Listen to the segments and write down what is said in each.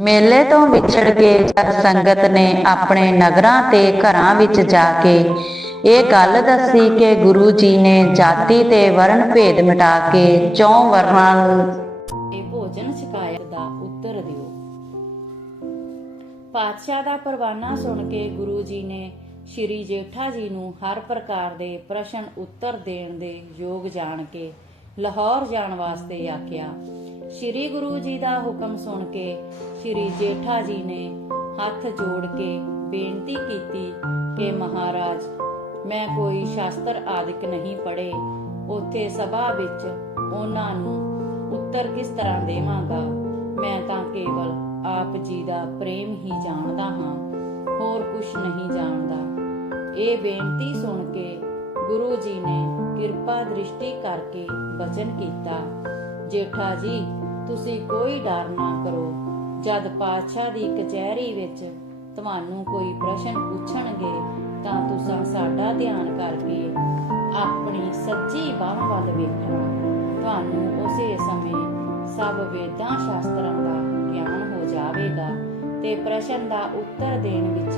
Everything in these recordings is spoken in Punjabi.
ਮੇਲੇ ਤੋਂ ਵਿਛੜ ਕੇ ਜਦ ਸੰਗਤ ਨੇ ਆਪਣੇ ਨਗਰਾਂ ਤੇ ਘਰਾਂ ਵਿੱਚ ਜਾ ਕੇ ਇਹ ਗੱਲ ਦੱਸੀ ਕਿ ਗੁਰੂ ਜੀ ਨੇ ਜਾਤੀ ਤੇ ਵਰਣ ਭੇਦ ਮਿਟਾ ਕੇ ਚੌਂ ਵਰਣਾਂ ਇਹ ਭੋਜਨ ਸ਼ਿਕਾਇਤ ਦਾ ਉੱਤਰ ਦਿਓ। ਪਾਤਸ਼ਾਹ ਦਾ ਪਰਵਾਨਾ ਸੁਣ ਕੇ ਗੁਰੂ ਜੀ ਨੇ ਸ਼੍ਰੀ ਜੇਠਾ ਜੀ ਨੂੰ ਹਰ ਪ੍ਰਕਾਰ ਦੇ ਪ੍ਰਸ਼ਨ ਉੱਤਰ ਦੇਣ ਦੇ ਯੋਗ ਜਾਣ ਕੇ ਲਾਹੌਰ ਜਾਣ ਵਾਸਤੇ ਆਖਿਆ ਸ਼੍ਰੀ ਗੁਰੂ ਜੀ ਦਾ ਹੁਕਮ ਸੁਣ ਕੇ ਸ਼੍ਰੀ ਜੇਠਾ ਜੀ ਨੇ ਹੱਥ ਜੋੜ ਕੇ ਬੇਨਤੀ ਕੀਤੀ ਕਿ ਮਹਾਰਾਜ, ਮੈਂ ਕੋਈ ਸ਼ਾਸਤਰ ਆਦਿਕ ਨਹੀਂ ਪੜ੍ਹੇ। ਉੱਥੇ ਸਭਾ ਵਿੱਚ ਉਹਨਾਂ ਨੂੰ ਉੱਤਰ ਕਿਸ ਤਰ੍ਹਾਂ ਦੇਵਾਂਗਾ? ਮੈਂ ਤਾਂ ਕੇਵਲ ਆਪ ਜੀ ਦਾ ਪ੍ਰੇਮ ਹੀ ਜਾਣਦਾ ਹਾਂ, ਹੋਰ ਕੁਝ ਨਹੀਂ ਜਾਣਦਾ। ਇਹ ਬੇਨਤੀ ਸੁਣ ਕੇ ਗੁਰੂ ਜੀ ਨੇ ਕਿਰਪਾ ਦ੍ਰਿਸ਼ਟੀ ਕਰਕੇ ਬਚਨ ਕੀਤਾ। ਜੇਠਾ ਜੀ ਤੁਸੀਂ ਕੋਈ ਡਰ ਨਾ ਕਰੋ। ਜਦ ਪਾਤਸ਼ਾਹ ਦੀ ਕਚਹਿਰੀ ਵਿੱਚ ਤੁਹਾਨੂੰ ਕੋਈ ਪ੍ਰਸ਼ਨ ਪੁੱਛਣਗੇ, ਤਾਂ ਤੁਸੀਂ ਸਾਡਾ ਧਿਆਨ ਕਰਕੇ ਆਪਣੀ ਸੱਜੀ ਬਾਹ ਵੱਲ ਵੇਖਣਾ। ਤੁਹਾਨੂੰ ਉਸੇ ਸਮੇਂ ਸਭ ਵੇਦਾਂ ਸ਼ਾਸਤਰਾਂ ਦਾ ਗਿਆਨ ਹੋ ਜਾਵੇਗਾ ਤੇ ਪ੍ਰਸ਼ਨ ਦਾ ਉੱਤਰ ਦੇਣ ਵਿੱਚ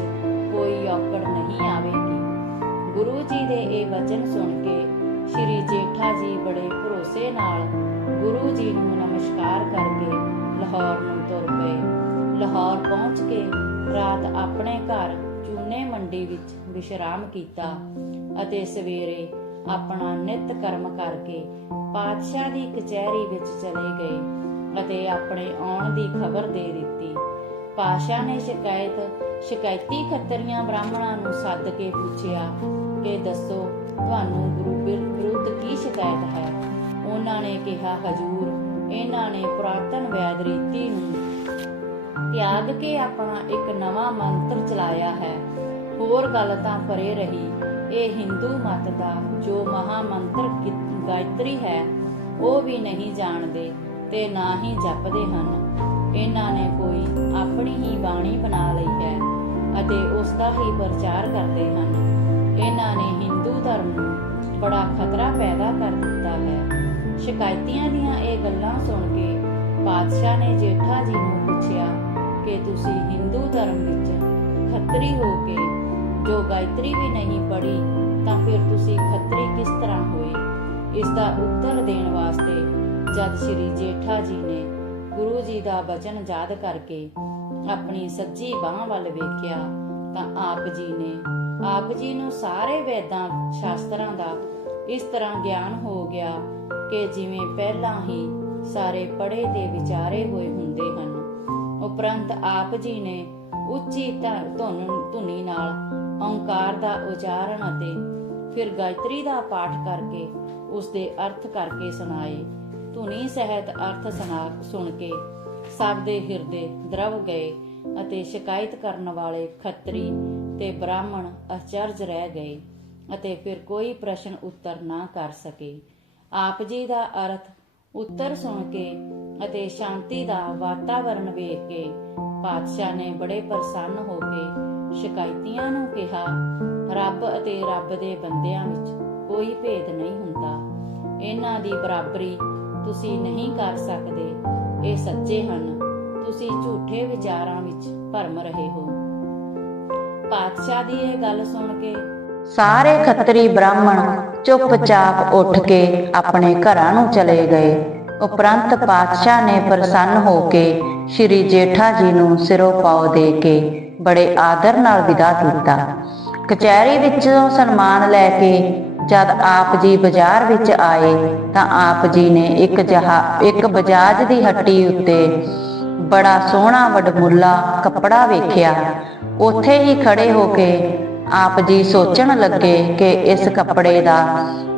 ਕੋਈ ਔਕੜ ਨਹੀਂ ਆਵੇਗੀ। ਗੁਰੂ ਜੀ ਦੇ ਇਹ ਵਚਨ ਸੁਣ ਕੇ ਸ਼੍ਰੀ ਜੇਠਾ ਜੀ ਬੜੇ ਭਰੋਸੇ ਨਾਲ ਗੁਰੂ ਜੀ ਨੂੰ ਨਮਸਕਾਰ ਕਰਕੇ ਲਾਹੌਰ ਨੂੰ ਤੁਰ ਪਏ। ਲਾਹੌਰ ਪਹੁੰਚ ਕੇ ਰਾਤ ਆਪਣੇ ਘਰ ਚੂਨੇ ਮੰਡੀ ਵਿੱਚ ਵਿਸ਼ਰਾਮ ਕੀਤਾ ਅਤੇ ਸਵੇਰੇ ਆਪਣਾ ਨਿਤ ਕਰਮ ਕਰਕੇ ਪਾਤਸ਼ਾਹ ਦੀ ਕਚਹਿਰੀ ਵਿੱਚ ਚਲੇ ਗਏ ਅਤੇ ਆਪਣੇ ਆਉਣ ਦੀ ਖਬਰ ਦੇ ਦਿੱਤੀ। ਪਾਸ਼ਾ ਨੇ ਸ਼ਿਕਾਇਤ ਸ਼ਿਕਾਇਤੀ ਖੱਤਰੀਆਂ ਬ੍ਰਾਹਮਣਾਂ ਨੂੰ ਸੱਦ ਕੇ ਪੁੱਛਿਆ ਕਿ ਦੱਸੋ, ਤੁਹਾਨੂੰ ਗੁਰੂ ਵਿਰੁੱਧ ਕੀ ਸ਼ਿਕਾਇਤ ਹੈ? ਉਹਨਾਂ ਨੇ ਕਿਹਾ, ਹਜੂਰ, ਇਹਨਾਂ ਨੇ ਪੁਰਾਤਨ ਵੈਦ ਰੀਤੀ ਨੂੰ ਤਿਆਗ ਕੇ ਆਪਣਾ ਇੱਕ ਨਵਾਂ ਮੰਤਰ ਚਲਾਇਆ ਹੈ। ਹੋਰ ਗੱਲ ਤਾਂ ਪਰੇ ਰਹੀ, ਇਹ ਹਿੰਦੂ ਮਤ ਦਾ ਜੋ ਮਹਾ ਮੰਤਰ ਗਾਇਤਰੀ ਹੈ, ਉਹ ਵੀ ਨਹੀਂ ਜਾਣਦੇ ਤੇ ਨਾ ਹੀ ਜਪਦੇ ਹਨ। ਇਹਨਾਂ ਨੇ ਕੋਈ ਆਪਣੀ ਹੀ ਬਾਣੀ ਬਣਾ ਲਈ ਹੈ। ਅਤੇ ਉਸ ਦਾ ਹੀ ਪ੍ਰਚਾਰ ਕਰਦੇ ਹਨ। ਇਹਨਾਂ ਨੇ ਹਿੰਦੂ ਧਰਮ ਨੂੰ ਬੜਾ ਖਤਰਾ ਪੈਦਾ ਕਰ ਦਿੱਤਾ ਹੈ। ਸ਼ਿਕਾਇਤੀਆਂ ਦੀਆਂ ਇਹ ਗੱਲਾਂ ਸੁਣ ਕੇ ਪਾਤਸ਼ਾਹ ਨੇ ਜੇਠਾ ਜੀ ਨੂੰ ਪੁੱਛਿਆ ਕਿ ਤੁਸੀਂ ਹਿੰਦੂ ਧਰਮ ਵਿੱਚ ਖੱਤਰੀ ਹੋ ਕੇ ਜੋ ਗਾਇਤਰੀ ਵੀ ਨਹੀਂ ਪੜ੍ਹੀ, ਤਾਂ ਫਿਰ ਤੁਸੀਂ ਖੱਤਰੀ ਕਿਸ ਤਰ੍ਹਾਂ ਹੋਏ? ਇਸ ਦਾ ਉੱਤਰ ਦੇਣ ਵਾਸਤੇ ਜਦ ਸ਼੍ਰੀ ਜੇਠਾ ਜੀ ਨੇ ਗੁਰੂ ਜੀ ਦਾ ਬਚਨ ਯਾਦ ਕਰਕੇ ਆਪਣੀ ਸੱਜੀ ਬਾਹ ਵੱਲ ਵੇਖਿਆ ਤਾਂ ਆਪ ਜੀ ਨੇ, ਆਪ ਜੀ ਨੂੰ ਸਾਰੇ ਵੇਦਾਂ, ਸ਼ਾਸਤਰਾਂ ਦਾ ਇਸ ਤਰ੍ਹਾਂ ਗਿਆਨ ਹੋ ਗਿਆ ਕਿ ਜਿਵੇਂ ਪਹਿਲਾਂ ਹੀ ਸਾਰੇ ਪੜ੍ਹੇ ਤੇ ਵਿਚਾਰੇ ਹੋਏ ਹੁੰਦੇ ਹਨ, ਉਪਰੰਤ ਆਪ ਜੀ ਨੇ ਉੱਚੀ ਧੁਨ, ਧੁਨੀ ਨਾਲ ਓੰਕਾਰ ਦਾ ਉਚਾਰਨ ਅਤੇ ਫਿਰ ਗਾਇਤਰੀ ਦਾ ਪਾਠ ਕਰਕੇ ਉਸ ਦੇ ਅਰਥ ਕਰਕੇ ਸੁਣਾਏ। ਧੁਨੀ ਸਹਿਤ ਅਰਥ ਸੁਣਾ, ਸੁਣ ਕੇ ਸਭ ਦੇ ਹਿਰਦੇ ਦਰਵ ਗਏ ਅਤੇ ਸ਼ਿਕਾਇਤ ਕਰਨ ਵਾਲੇ ਖੱਤਰੀ ਤੇ ਬ੍ਰਾਹਮਣ ਅਚਰਜ ਰਹਿ ਗਏ ਅਤੇ ਫਿਰ ਕੋਈ ਪ੍ਰਸ਼ਨ ਉੱਤਰ ਨਾ ਕਰ ਸਕੇ। ਆਪ ਜੀ ਦਾ ਅਰਥ ਉੱਤਰ ਸੁਣ ਕੇ ਅਤੇ ਸ਼ਾਂਤੀ ਦਾ ਵਾਤਾਵਰਣ ਵੇਖ ਕੇ ਪਾਤਸ਼ਾਹ ਨੇ ਬੜੇ ਪ੍ਰਸੰਨ ਹੋ ਕੇ ਸ਼ਿਕਾਇਤੀਆਂ ਨੂੰ ਕਿਹਾ, ਰੱਬ ਅਤੇ ਰੱਬ ਦੇ ਬੰਦਿਆਂ ਵਿੱਚ ਕੋਈ ਭੇਦ ਨਹੀਂ ਹੁੰਦਾ। ਇਹਨਾਂ ਦੀ ਬਰਾਬਰੀ ਤੁਸੀਂ ਨਹੀਂ ਕਰ ਸਕਦੇ। ਇਹ ਸੱਚੇ ਹਨ। ਤੁਸੀਂ ਝੂਠੇ ਵਿਚਾਰਾਂ ਵਿੱਚ ਭਰਮ ਰਹੇ ਹੋ। ਪਾਤਸ਼ਾਹ ਦੀ ਇਹ ਗੱਲ ਸੁਣ ਕੇ ਸਾਰੇ ਖੱਤਰੀ ਬ੍ਰਾਹਮਣ ਚੁੱਪਚਾਪ ਉੱਠ ਕੇ ਆਪਣੇ ਘਰਾਂ ਨੂੰ ਚਲੇ ਗਏ। ਉਪਰੰਤ ਪਾਤਸ਼ਾਹ ਨੇ ਪ੍ਰਸੰਨ ਹੋ ਕੇ ਸ਼੍ਰੀ ਜੇਠਾ ਜੀ ਨੂੰ ਸਿਰੋਂ ਪਾਉ ਦੇ ਕੇ ਬੜੇ ਆਦਰ ਨਾਲ ਵਿਦਾ ਕੀਤਾ। ਕਚਹਿਰੀ ਵਿੱਚੋਂ ਸਨਮਾਨ ਲੈ ਕੇ ਜਦ ਆਪ ਜੀ ਬਾਜ਼ਾਰ ਵਿੱਚ ਆਏ ਤਾਂ ਆਪ ਜੀ ਨੇ ਇੱਕ ਜਹਾ, ਇੱਕ ਬਜਾਜ ਦੀ ਹੱਟੀ ਉੱਤੇ ਬੜਾ ਸੋਹਣਾ ਵਡਮੁੱਲਾ ਕੱਪੜਾ ਵੇਖਿਆ। ਉੱਥੇ ਹੀ ਖੜੇ ਹੋ ਕੇ ਆਪ ਜੀ ਸੋਚਣ ਲੱਗੇ ਕਿ ਇਸ ਕੱਪੜੇ ਦਾ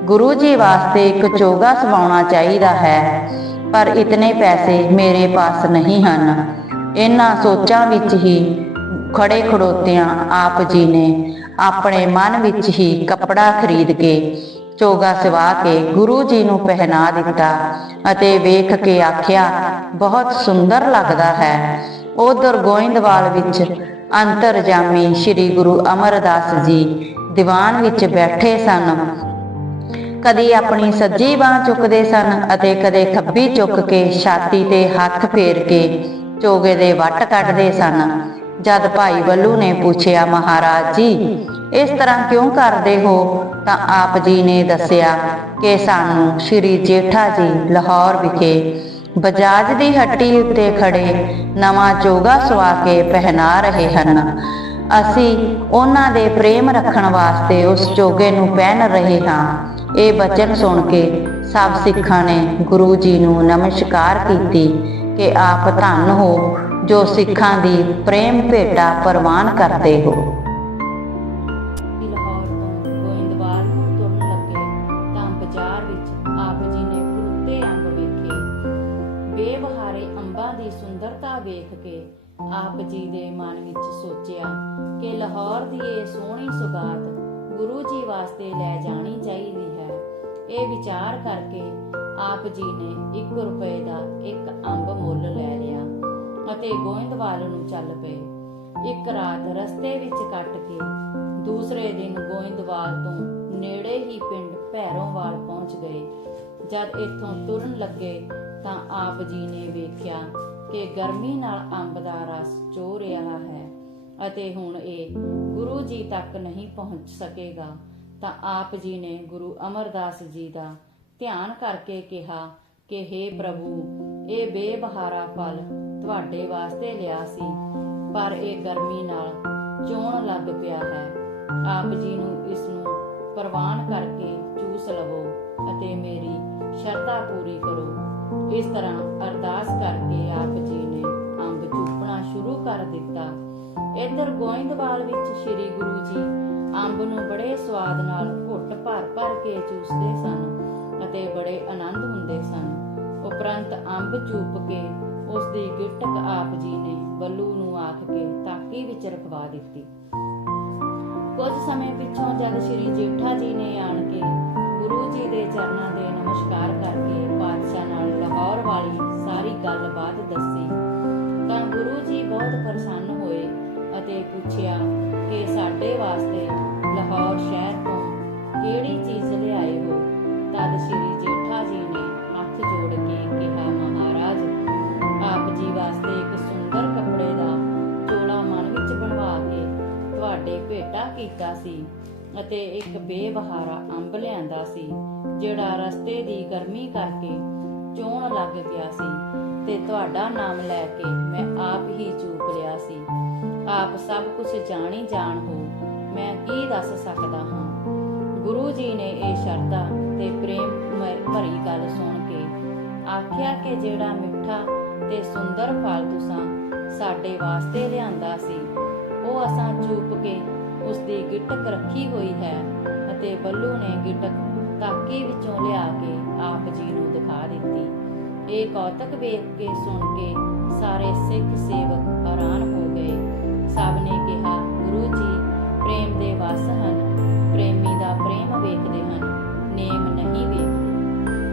ਗੁਰੂ ਜੀ ਵਾਸਤੇ ਇੱਕ ਚੋਗਾ ਸਵਾਉਣਾ ਚਾਹੀਦਾ ਹੈ, ਪਰ ਇਤਨੇ ਪੈਸੇ ਮੇਰੇ ਪਾਸ ਨਹੀਂ ਹਨ। ਇਹਨਾਂ ਸੋਚਾਂ ਵਿੱਚ ਹੀ ਖੜੇ ਖੜੋਤਿਆਂ ਆਪ ਜੀ ਨੇ ਆਪਣੇ ਮਨ ਵਿੱਚ ਹੀ ਕੱਪੜਾ ਖਰੀਦ ਕੇ, ਚੋਗਾ ਸਵਾ ਕੇ ਗੁਰੂ ਜੀ ਨੂੰ ਪਹਿਨਾ ਦਿੱਤਾ ਅਤੇ ਵੇਖ ਕੇ ਆਖਿਆ, ਬਹੁਤ ਸੁੰਦਰ ਲੱਗਦਾ ਹੈ। ਉਧਰ ਗੋਇੰਦਵਾਲ ਵਿੱਚ ਅੰਤਰਜਾਮੀ ਸ੍ਰੀ ਗੁਰੂ ਅਮਰਦਾਸ ਜੀ ਦੀਵਾਨ ਵਿੱਚ ਬੈਠੇ ਸਨ। ਕਦੀ ਆਪਣੀ ਸੱਜੀ ਬਾਹ ਚੁੱਕਦੇ ਸਨ ਅਤੇ ਕਦੇ ਖੱਬੀ ਚੁੱਕ ਕੇ ਛਾਤੀ ਤੇ ਹੱਥ ਫੇਰ ਕੇ ਚੋਗੇ ਦੇ ਵੱਟ ਕੱਢਦੇ ਸਨ। ਜਦ ਭਾਈ ਬੱਲੂ ਨੇ ਪੁੱਛਿਆ, ਮਹਾਰਾਜ ਜੀ, ਇਸ ਤਰ੍ਹਾਂ ਕਿਉਂ ਕਰਦੇ ਹੋ? ਤਾਂ ਆਪ ਜੀ ਨੇ ਦੱਸਿਆ ਕਿ ਸਾਨੂੰ ਸ਼੍ਰੀ ਜੇਠਾ ਜੀ ਲਾਹੌਰ ਵਿਖੇ ਬਜਾਜ ਦੀ ਹੱਟੀ ਉੱਤੇ ਖੜੇ ਨਵਾਂ ਚੋਗਾ ਸਵਾ ਕੇ ਪਹਿਨਾ ਰਹੇ ਹਨ। ਅਸੀਂ ਉਹਨਾਂ ਦੇ ਪ੍ਰੇਮ ਰੱਖਣ ਵਾਸਤੇ ਉਸ ਚੋਗੇ ਨੂੰ ਪਹਿਨ ਰਹੇ ਹਾਂ। ਇਹ ਬਚਨ ਸੁਣ ਕੇ ਸਭ ਸਿੱਖਾਂ ਨੇ ਗੁਰੂ ਜੀ ਨੂੰ ਨਮਸਕਾਰ ਕੀਤੀ ਕਿ ਆਪ ਧੰਨ ਹੋ। ਜੋ ਸਿੱਖਾਂ ਦੀ ਪ੍ਰੇਮ ਭੇਟਾ ਪ੍ਰਵਾਨ ਕਰਦੇ ਹੋ। ਲਾਹੌਰ ਤੋਂ ਗੋਇੰਦਵਾਲ ਨੂੰ ਤੁਰਨ ਲੱਗੇ ਤਾਂ ਬਾਜ਼ਾਰ ਵਿੱਚ ਆਪ ਜੀ ਨੇ ਖੁੱਤੇ ਅੰਬ ਵੇਖੇ। ਬੇਵਹਾਰੇ ਅੰਬਾਂ ਦੀ ਸੁੰਦਰਤਾ ਵੇਖ ਕੇ ਆਪ ਜੀ ਦੇ ਮਨ ਵਿੱਚ ਸੋਚਿਆ ਕਿ ਲਾਹੌਰ ਦੀ ਇਹ ਸੋਹਣੀ ਸੁਗਾਤ ਗੁਰੂ ਜੀ ਵਾਸਤੇ ਲੈ ਜਾਣੀ ਚਾਹੀਦੀ ਹੈ। ਇਹ ਵਿਚਾਰ ਕਰਕੇ ਆਪ ਜੀ ਨੇ 1 ਰੁਪਏ ਦਾ ਇੱਕ ਅੰਬ ਮੁੱਲ ਲੈ ਲਿਆ। ਅਤੇ ਗੋਇੰਦਵਾਲ ਨੂੰ ਚੱਲ ਪਏ। ਇੱਕ ਰਾਤ ਰਸਤੇ ਵਿੱਚ ਕੱਟ ਕੇ ਦੂਸਰੇ ਦਿਨ ਗੋਇੰਦਵਾਲ ਤੋਂ ਨੇੜੇ ਹੀ ਪਿੰਡ ਭੈਰੋਂਵਾਲ ਪਹੁੰਚ ਗਏ। ਜਦ ਇੱਥੋਂ ਤੁਰਨ ਲੱਗੇ ਤਾਂ ਆਪ ਜੀ ਨੇ ਵੇਖਿਆ ਕਿ ਗਰਮੀ ਨਾਲ ਅੰਬ ਦਾ ਰਸ ਚੋ ਰਿਹਾ ਹੈ ਅਤੇ ਹੁਣ ਇਹ ਗੁਰੂ ਜੀ ਤੱਕ ਨਹੀਂ ਪਹੁੰਚ ਸਕੇਗਾ ਤਾਂ ਆਪ ਜੀ ਨੇ ਗੁਰੂ ਅਮਰਦਾਸ ਜੀ ਦਾ ਧਿਆਨ ਕਰਕੇ ਕਿਹਾ ਕਿ हे ਪ੍ਰਭੂ, ਇਹ ਬੇਬਹਾਰਾ ਫਲ ਤੁਹਾਡੇ ਵਾਸਤੇ ਲਿਆ ਸੀ, ਪਰ ਇਹ ਗਰਮੀ ਨਾਲ ਚੋਣ ਲੱਗ ਪਿਆ ਹੈ। ਆਪ ਜੀ ਨੂੰ ਇਸ ਨੂੰ ਪ੍ਰਵਾਨ ਕਰਕੇ ਚੂਸ ਲਵੋ ਅਤੇ ਮੇਰੀ ਸ਼ਰਧਾ ਪੂਰੀ ਕਰੋ। ਇਸ ਤਰ੍ਹਾਂ ਅਰਦਾਸ ਕਰਕੇ ਆਪ ਜੀ ਨੇ ਅੰਬ ਚੂਪਣਾ ਸ਼ੁਰੂ ਕਰ ਦਿੱਤਾ। ਇੱਧਰ ਗੋਇੰਦਵਾਲ ਵਿੱਚ ਸ੍ਰੀ ਗੁਰੂ ਜੀ ਅੰਬ ਨੂੰ ਬੜੇ ਸਵਾਦ ਨਾਲ ਘੁੱਟ ਭਰ ਭਰ ਕੇ ਚੂਸਦੇ ਸਨ ਅਤੇ ਬੜੇ ਆਨੰਦ ਹੁੰਦੇ ਸਨ। ਉਪਰੰਤ ਅੰਬ ਚੂਪ ਕੇ ਉਸ ਦੀ ਗਿਟਕ ਆਪ ਜੀ ਨੇ ਬੱਲੂ ਨੂੰ ਆਖ ਕੇ ਤਾਕੀ ਵਿੱਚ ਰਖਵਾ ਦਿੱਤੀ। ਕੁਝ ਸਮੇਂ ਪਿੱਛੋਂ ਜਦ ਸ੍ਰੀ ਜੇਠਾ ਜੀ ਨੇ ਆਣ ਕੇ ਗੁਰੂ ਜੀ ਦੇ ਚਰਨਾਂ ਦੇ ਨਮਸਕਾਰ ਕਰਕੇ ਪਾਤਸ਼ਾਹ ਨਾਲ ਲਾਹੌਰ ਵਾਲੀ ਸਾਰੀ ਗੱਲਬਾਤ ਦੱਸੀ, ਤਾਂ ਗੁਰੂ ਜੀ ਬਹੁਤ ਪ੍ਰਸੰਨ ਹੋਏ ਅਤੇ ਪੁੱਛਿਆ ਕਿ ਸਾਡੇ ਵਾਸਤੇ ਲਾਹੌਰ ਸ਼ਹਿਰ ਤੋਂ ਕਿਹੜੀ ਚੀਜ਼ ਲਿਆਏ ਹੋ? ਤਦ ਸ੍ਰੀ ਕੀਤਾ ਸੀ ਅਤੇ ਇੱਕ ਬੇਬਹਾਰਾ ਅੰਬ ਲਿਆਂਦਾ ਸੀ, ਜਿਹੜਾ ਰਸਤੇ ਦੀ ਗਰਮੀ ਕਰਕੇ ਚੋਣ ਲੱਗ ਗਿਆ ਸੀ ਤੇ ਤੁਹਾਡਾ ਨਾਮ ਲੈ ਕੇ ਮੈਂ ਆਪ ਹੀ ਚੂਕ ਲਿਆ ਸੀ। ਆਪ ਸਭ ਕੁਝ ਜਾਣੀ ਜਾਣ ਹੋ, ਮੈਂ ਕੀ ਦੱਸ ਸਕਦਾ ਹਾਂ? ਗੁਰੂ ਜੀ ਨੇ ਇਹ ਸ਼ਰਧਾ ਤੇ ਪ੍ਰੇਮ ਭਰੀ ਗੱਲ ਸੁਣ ਕੇ ਆਖਿਆ ਕਿ ਜਿਹੜਾ ਮਿੱਠਾ ਤੇ ਸੁੰਦਰ ਫਲ ਤੁਸਾਂ ਸਾਡੇ ਵਾਸਤੇ ਲਿਆਂਦਾ ਸੀ, ਉਹ ਅਸਾਂ ਚੂਪ ਕੇ ਉਸ ਦੀ ਗਿਟਕ ਰੱਖੀ ਹੋਈ ਹੈ ਅਤੇ ਬੱਲੂ ਨੇ ਗਿਟਕ ਕਾਕੇ ਵਿੱਚੋਂ ਲਿਆ ਕੇ ਆਪ ਜੀ ਨੂੰ ਦਿਖਾ ਦਿੱਤੀ। ਇਹ ਕੌਤਕ ਵੇਖ ਕੇ ਸੁਣ ਕੇ ਸਾਰੇ ਸਿੱਖ ਸੇਵਕ ਹੈਰਾਨ ਹੋ ਗਏ। ਸਭ ਨੇ ਕਿਹਾ, ਗੁਰੂ ਜੀ, ਪ੍ਰੇਮ ਦੇ ਵਸ ਹਨ। ਪ੍ਰੇਮੀ ਦਾ ਪ੍ਰੇਮ ਵੇਖਦੇ ਹਨ। ਨੇਮ ਨਹੀਂ ਵੇਖਦੇ।